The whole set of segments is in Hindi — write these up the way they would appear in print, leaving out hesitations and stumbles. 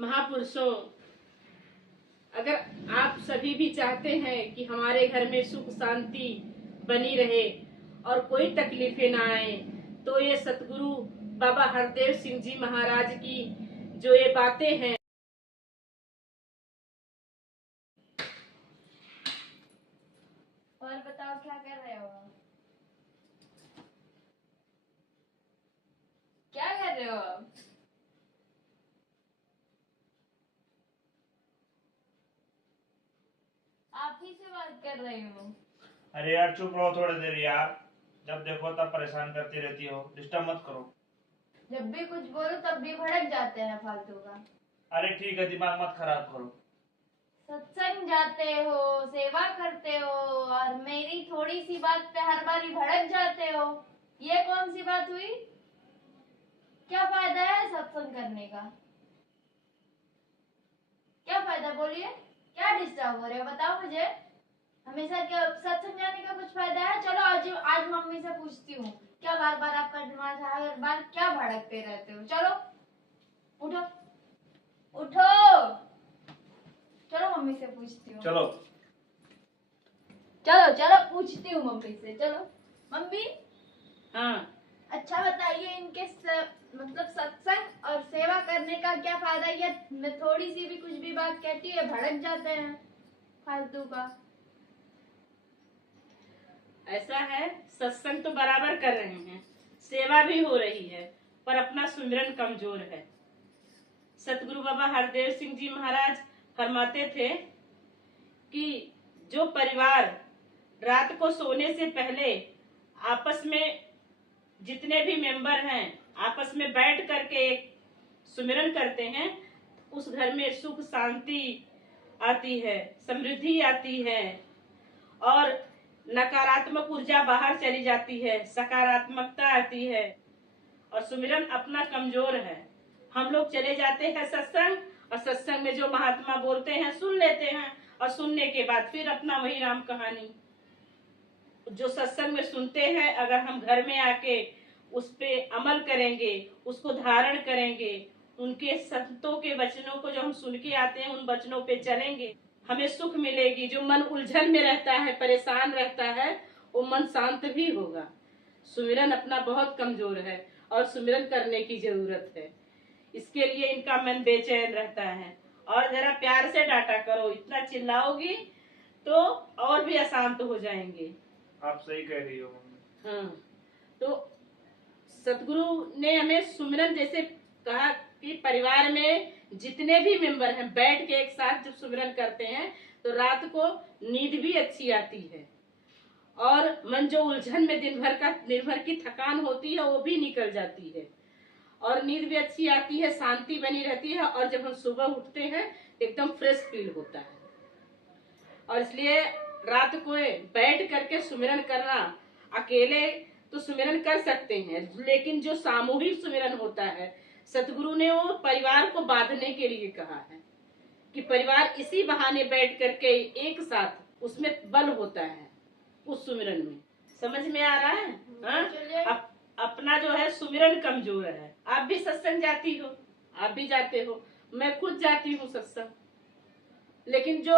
महापुरुषों, अगर आप सभी भी चाहते हैं कि हमारे घर में सुख शांति बनी रहे और कोई तकलीफें ना आए, तो ये सतगुरु बाबा हरदेव सिंह जी महाराज की जो ये बातें हैं, और बताओ क्या कर रहे हो? क्या कर रहे हो? आप ही से बात कर रही हूँ। अरे यार चुप रहो थोड़ी देर यार, जब देखो तब परेशान करती रहती हो, डिस्टर्ब मत करो। जब भी कुछ बोलो तब भी भड़क जाते हैं फालतू का। अरे ठीक है, दिमाग मत खराब करो। सत्संग जाते हो, सेवा करते हो, और मेरी थोड़ी सी बात पे हर बार ही भड़क जाते हो। ये कौन सी बात हुई? क्या फायदा है सत्संग करने का? क्या फायदा बोलिए? क्या डिस्टर्ब हो रहे हो बताओ मुझे। हमेशा क्या सत्संग जाने का कुछ फायदा है? चलो आज मम्मी से पूछती हूँ। क्या बार बार आपका दिमाग हर बार क्या भड़कते रहते हो? चलो उठो उठो, चलो मम्मी से पूछती हूँ। चलो चलो चलो पूछती हूँ मम्मी से। चलो मम्मी, हाँ, अच्छा बताइए इनके मतलब सत्संग और सेवा करने का क्या फायदा? ये मैं थोड़ी सी भी कुछ भी बात कहती है भड़क जाते हैं फालतू का। ऐसा है, सत्संग तो बराबर कर रहे हैं, सेवा भी हो रही है, पर अपना सुमिरन कमजोर है। सतगुरु बाबा हरदेव सिंह जी महाराज फरमाते थे कि जो परिवार रात को सोने से पहले आपस में जितने भी मेंबर हैं आपस में बैठ करके एक सुमिरन करते हैं, उस घर में सुख शांति आती है, समृद्धि आती है और नकारात्मक ऊर्जा बाहर चली जाती है, सकारात्मकता आती है। और सुमिरन अपना कमजोर है। हम लोग चले जाते हैं सत्संग, और सत्संग में जो महात्मा बोलते हैं सुन लेते हैं, और सुनने के बाद फिर अपना वही राम कहानी। जो सत्संग में सुनते हैं, अगर हम घर में आके उस पे अमल करेंगे, उसको धारण करेंगे, उनके संतों के वचनों को जो हम सुन के आते हैं उन वचनों पे चलेंगे, हमें सुख मिलेगी। जो मन उलझन में रहता है, परेशान रहता है, वो मन शांत भी होगा। सुमिरन अपना बहुत कमजोर है और सुमिरन करने की जरूरत है। इसके लिए इनका मन बेचैन रहता है। और जरा प्यार से डांटा करो, इतना चिल्लाओगी तो और भी अशांत हो जाएंगे। आप सही कह रही हो मम्मी। हाँ, तो सतगुरु ने हमें सुमिरन जैसे कहा कि परिवार में जितने भी मेंबर हैं बैठ के एक साथ जब सुमिरन करते हैं तो रात को नींद भी अच्छी आती है, और मन जो उलझन में दिन भर की थकान होती है वो भी निकल जाती है, और नींद भी अच्छी आती है, शांति बनी रहती है, और जब हम सुबह उठते हैं एकदम फ्रेश फील होता है। और इसलिए रात को बैठ करके सुमिरन करना, अकेले तो सुमिरन कर सकते हैं, लेकिन जो सामूहिक सुमिरन होता है, सतगुरु ने वो परिवार को बांधने के लिए कहा है कि परिवार इसी बहाने बैठ करके एक साथ, उसमें बल होता है उस सुमिरन में। समझ में आ रहा है? हाँ? अपना जो है सुमिरन कमजोर है। आप भी सत्संग जाती हो, आप भी जाते हो, मैं खुद जाती हूँ सत्संग, लेकिन जो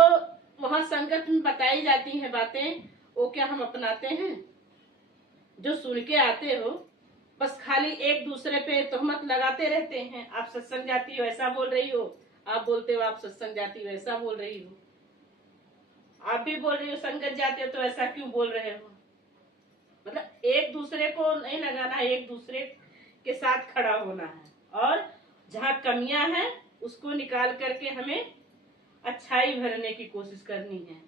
वहाँ संगत में बताई जाती हैं बातें, वो क्या हम अपनाते हैं? जो सुन के आते हो बस खाली एक दूसरे पे तोहमत लगाते रहते हैं। आप सत्संग जाती हो ऐसा बोल रही हो, आप बोलते हो आप सत्संग जाती हो ऐसा बोल रही हो, आप भी बोल रही हो संगत जाते हो तो ऐसा क्यों बोल रहे हो। मतलब एक दूसरे को नहीं लगाना, एक दूसरे के साथ खड़ा होना है, और जहाँ कमियां हैं उसको निकाल करके हमें अच्छाई भरने की कोशिश करनी है।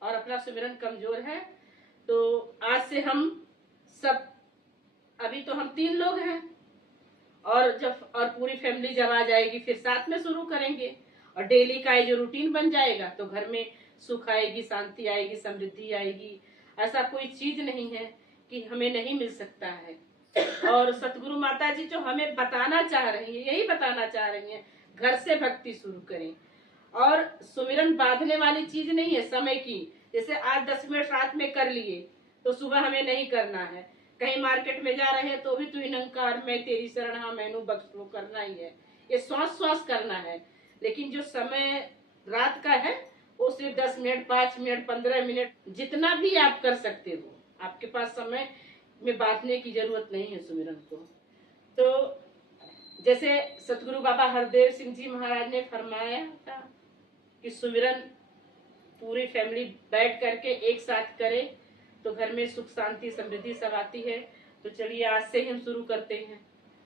और अपना सुमिरन कमजोर है तो आज से हम सब, अभी तो हम 3 लोग हैं, और पूरी फैमिली जब आ जाएगी फिर साथ में शुरू करेंगे, और डेली का ये जो रूटीन बन जाएगा तो घर में सुख आएगी, शांति आएगी, समृद्धि आएगी। ऐसा कोई चीज नहीं है कि हमें नहीं मिल सकता है। और सतगुरु माता जी जो हमें बताना चाह रही है, यही बताना चाह रही है, घर से भक्ति शुरू करें। और सुमिरन बांधने वाली चीज नहीं है समय की, जैसे आज 10 मिनट रात में कर लिए तो सुबह हमें नहीं करना है। कहीं मार्केट में जा रहे हैं तो भी तू निरंकार मैं तेरी शरण हाँ मैनू बख्श लो करना ही है। ये श्वास श्वास करना है। लेकिन जो समय रात का है वो सिर्फ 10 मिनट, 5 मिनट, 15 मिनट, जितना भी आप कर सकते हो। आपके पास समय में बांटने की जरूरत नहीं है सुमिरन को। तो जैसे सतगुरु बाबा हरदेव सिंह जी महाराज ने फरमाया था कि सुमिरन पूरी फैमिली बैठ करके एक साथ करे तो घर में सुख शांति समृद्धि सब आती है। तो चलिए आज से ही हम शुरू करते हैं।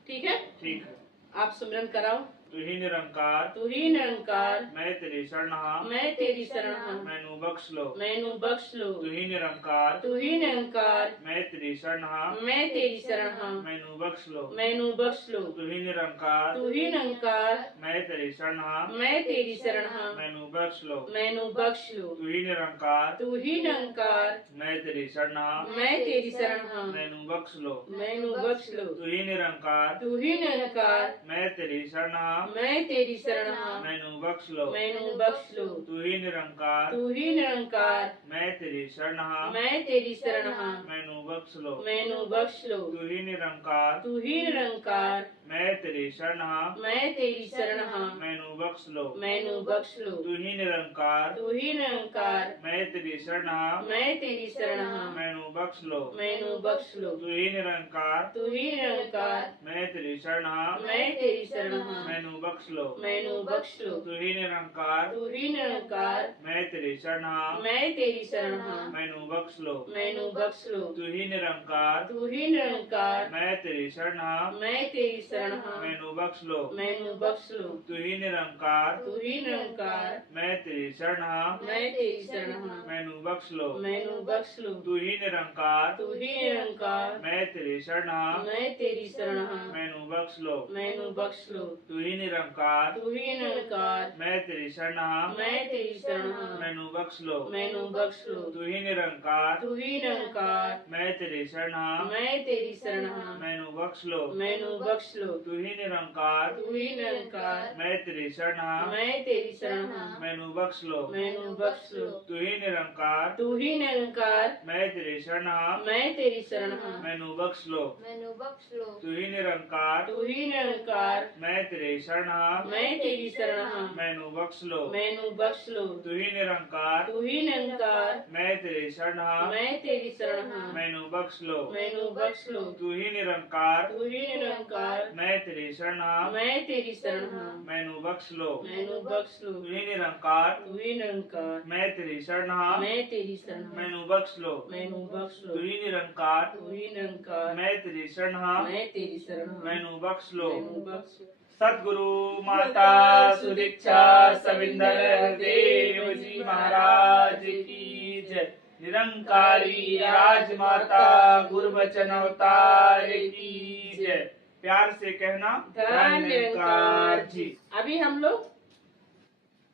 ठीक है? ठीक है। आप सुमिरन कराओ। तू ही निरंकार, तू ही निरंकार, मैं तेरी शरण हाँ, मैं तेरी शरण हाँ, मैनू बख्श लो। मैनू बख्श लो। तू ही निरंकार, तू ही निरंकार, मैं तेरी शरण हाँ, मैं तेरी शरण हाँ, मैनू बख्श लो। मैनू बख्श लो। तू ही निरंकार, तू ही निरंकार, मैं तेरी शरण हाँ, मैं तेरी शरण हाँ, मैनू बख्श लो। मैनू बख्श लो। तू ही निरंकार, तू ही निरंकार, मैं तेरी शरण हाँ, मैं तेरी शरण हाँ, मैनू बख्श लो। मैनू बख्श लो। तू ही निरंकार, तू ही निरंकार, मैं तेरी शरण हाँ, मैं तेरी शरण हाँ, मैनू बख्श लो। मैनू बख्श लो। तू ही निरंकार, तू ही निरंकार, मैं तेरी शरण हाँ, मैं तेरी शरण हाँ, मैनू बख्श लो। मैनू बख्श लो। तू ही निरंकार, तू ही निरंकार, मैं तेरी शरण हाँ, मैं तेरी शरण हाँ, मैनू बख्श लो। मैनू बख्श लो। तू ही निरंकार, तू ही निरंकार, मैं तेरी शरण हाँ, मैं तेरी शरण हाँ, मैनू बख्श लो। मैनू बख्श लो। तू ही निरंकार, तू ही निरंकार, मैं तेरी शरण हाँ, मैं तेरी शरण हाँ, मैनू बख्श लो। मैनू बख्श लो। तू ही निरंकार, तू ही निरंकार, मैं तेरी शरण हाँ, मैं तेरी शरण हाँ, मैनू बख्श लो। मैनू बख्श लो। तू ही निरंकार, तू ही निरंकार, मैं तेरी शरण हाँ, मैं तेरी शरण हाँ, मैनू बख्श लो। मैनू बख्श लो। तू ही निरंकार, तू ही निरंकार, मैं तेरी शरण हाँ, मैं तेरी शरण हाँ, मैनू बख्श लो। मैनू बख्श लो। तू ही निरंकार, तू ही निरंकार, मैं तेरी शरण हाँ, मैं तेरी शरण हाँ, मैनू बख्श लो। मैनू बख्श लो। तू ही निरंकार, तू ही निरंकार, मैं तेरी शरण हाँ, मैं तेरी शरण हाँ, मैनू बख्श लो। मैनू बख्श लो। तू ही निरंकार, तू ही निरंकार, मैं तेरी शरण हाँ, मैं तेरी शरण हाँ, मैनू बख्श लो। मैनू बख्श लो। तू ही निरंकार, तू ही निरंकार, मैं तेरी शरण हाँ, मैं तेरी शरण हाँ, मैनू बख्श लो। मैनू बख्श लो। तू ही निरंकार, तू ही निरंकार, मैं तेरी शरण हाँ, मैं तेरी शरण हाँ, मैनू बख्श लो। मैनू बख्श लो। तू ही निरंकार, तू ही निरंकार, मैं तेरी शरण हाँ, मैं तेरी शरण हाँ, मैनू बख्श लो। मैनू बख्श लो। तू ही निरंकार, तू ही निरंकार, मैं तेरी शरण हाँ, मैं तेरी शरण हाँ, मैनू बख्श लो। मैनू बख्श लो। तू ही निरंकार, तू ही निरंकार, मैं तेरी शरण हाँ, मैं तेरी शरण हाँ, मैनू बख्श लो। मैनू बख्श लो। तू ही निरंकार, तू ही निरंकार, मैं तेरी शरण हाँ, मैं तेरी शरण हाँ, मैनू बख्श लो। मैनू बख्श लो। तू ही निरंकार, तू ही निरंकार, मैं तेरी शरण हाँ, मैं तेरी शरण हाँ, मैनू बख्श लो। मैनू बख्श लो। सतगुरु माता सुदीक्षा सविंदर देव जी महाराज की जय। निरंकारी राजमाता गुरुवचन अवतार की जय। प्यार से कहना धन निरंकार जी। अभी हम लोग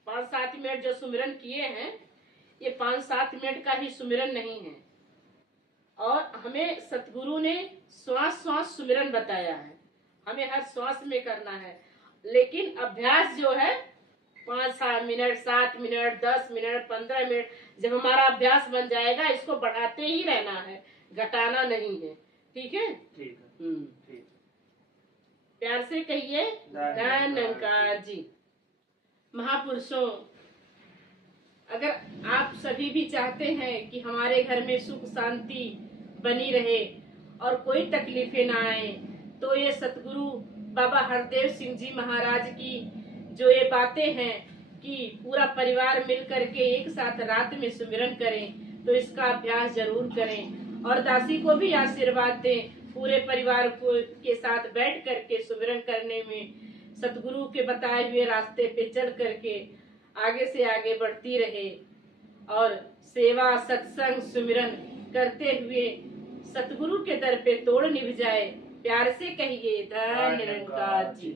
5-7 मिनट जो सुमिरन किए हैं, ये 5-7 मिनट का ही सुमिरन नहीं है, और हमें सतगुरु ने श्वास श्वास सुमिरन बताया है। हमें हर श्वास में करना है, लेकिन अभ्यास जो है 5-7 मिनट, 7 मिनट, 10 मिनट, 15 मिनट, जब हमारा अभ्यास बन जाएगा इसको बढ़ाते ही रहना है, घटाना नहीं है। ठीक है? ठीक है, ठीक। प्यार से कहिए धन निरंकार जी। महापुरुषों, अगर आप सभी भी चाहते हैं कि हमारे घर में सुख शांति बनी रहे और कोई तकलीफें ना आए, तो ये सतगुरु बाबा हरदेव सिंह जी महाराज की जो ये बातें हैं कि पूरा परिवार मिल करके एक साथ रात में सुमिरन करें, तो इसका अभ्यास जरूर करें। और दासी को भी आशीर्वाद दें, पूरे परिवार को के साथ बैठ करके सुमिरन करने में सतगुरु के बताए हुए रास्ते पे चल करके आगे से आगे बढ़ती रहे और सेवा सत्संग सुमिरन करते हुए सतगुरु के दर पे तोड़ निभ जाए। प्यार से कहिए धन निरंकार जी।